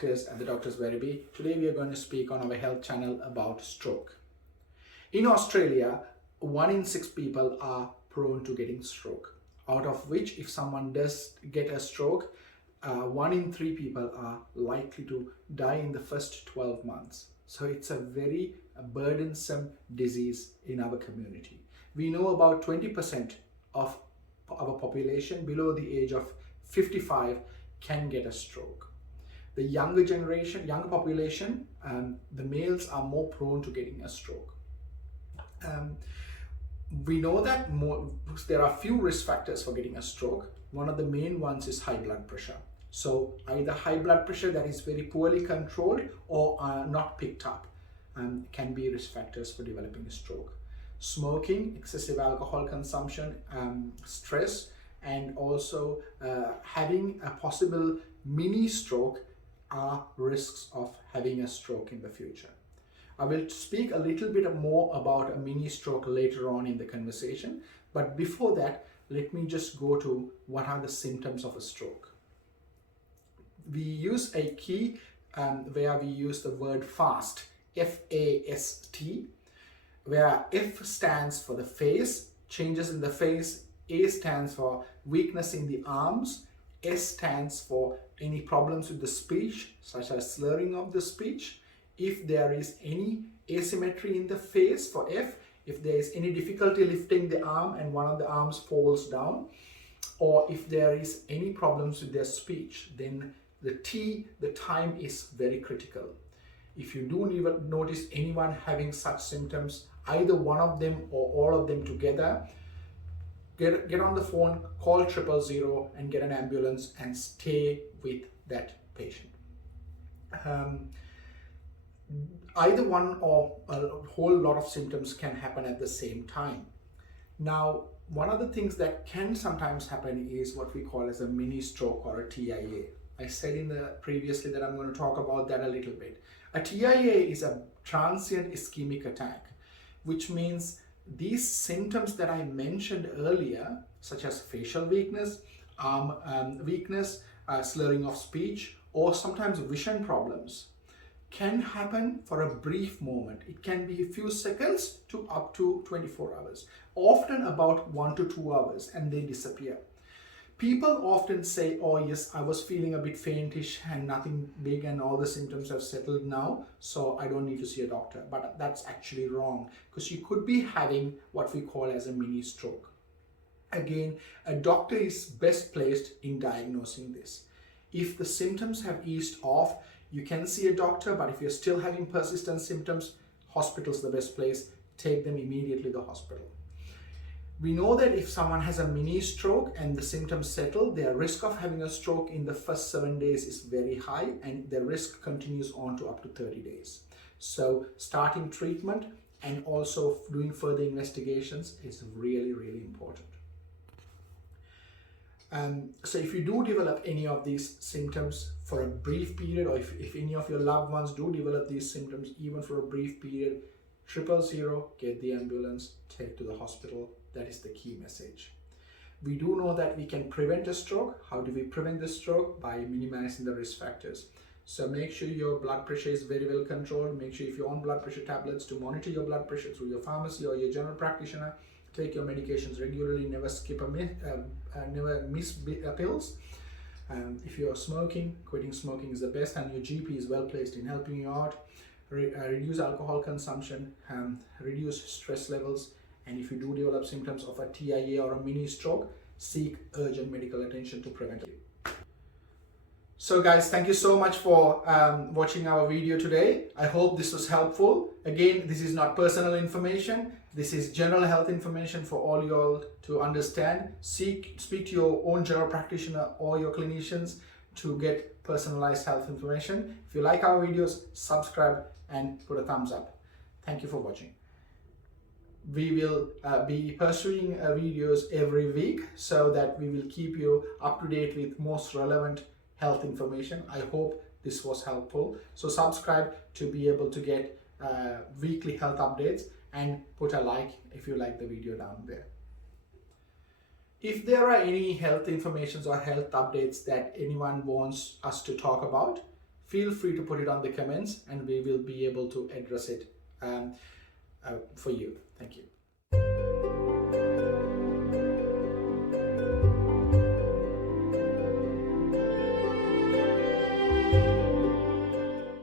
doctors at the Doctor's Werribee. Today we are going to speak on our health channel about stroke. In Australia, 1 in 6 people are prone to getting stroke, out of which if someone does get a stroke, 1 in 3 people are likely to die in the first 12 months. So it's a very burdensome disease in our community. We know about 20% of our population below the age of 55 can get a stroke. The younger generation, younger population, the males are more prone to getting a stroke. We know that there are few risk factors for getting a stroke. One of the main ones is high blood pressure. So either high blood pressure that is very poorly controlled or not picked up can be risk factors for developing a stroke. Smoking, excessive alcohol consumption, stress, and also having a possible mini stroke are risks of having a stroke in the future. I will speak a little bit more about a mini stroke later on in the conversation, but before that, let me just go to what are the symptoms of a stroke. We use a key where we use the word FAST, F-A-S-T, where F stands for the face, changes in the face, A stands for weakness in the arms, S stands for any problems with the speech, such as slurring of the speech. If there is any asymmetry in the face for F, if there is any difficulty lifting the arm and one of the arms falls down, or if there is any problems with their speech, then the T, the time is very critical. If you do notice anyone having such symptoms, either one of them or all of them together, get on the phone, call 000 and get an ambulance and stay with that patient. Either one or a whole lot of symptoms can happen at the same time. Now, one of the things that can sometimes happen is what we call as a mini stroke or a TIA. I said previously that I'm going to talk about that a little bit. A TIA is a transient ischemic attack, which means these symptoms that I mentioned earlier, such as facial weakness, arm weakness, slurring of speech, or sometimes vision problems, can happen for a brief moment. It can be a few seconds to up to 24 hours, often about 1 to 2 hours, and they disappear. People often say, oh yes, I was feeling a bit faintish and nothing big and all the symptoms have settled now, so I don't need to see a doctor. But that's actually wrong, because you could be having what we call as a mini stroke. Again, a doctor is best placed in diagnosing this. If the symptoms have eased off, you can see a doctor, but if you're still having persistent symptoms, hospital's the best place. Take them immediately to the hospital. We know that if someone has a mini stroke and the symptoms settle, their risk of having a stroke in the first 7 days is very high, and the risk continues on to up to 30 days. So starting treatment and also doing further investigations is really, really important. So if you do develop any of these symptoms for a brief period, or if any of your loved ones do develop these symptoms even for a brief period, 000, get the ambulance, take to the hospital. That is the key message. We do know that we can prevent a stroke. How do we prevent the stroke? By minimizing the risk factors. So make sure your blood pressure is very well controlled. Make sure if you're on blood pressure tablets, to monitor your blood pressure through your pharmacy or your general practitioner. Take your medications regularly. Never skip never miss pills. If you're smoking, quitting smoking is the best, and your GP is well placed in helping you out. Reduce alcohol consumption, reduce stress levels, and if you do develop symptoms of a TIA or a mini stroke, seek urgent medical attention to prevent it. So guys, thank you so much for watching our video today. I hope this was helpful. Again, this is not personal information. This is general health information for all you all to understand. Speak to your own general practitioner or your clinicians to get personalized health information. If you like our videos, subscribe and put a thumbs up. Thank you for watching. We will be pursuing videos every week so that we will keep you up to date with most relevant health information. I hope this was helpful. So subscribe to be able to get weekly health updates, and put a like if you like the video down there. If there are any health informations or health updates that anyone wants us to talk about, feel free to put it on the comments and we will be able to address it for you. Thank you.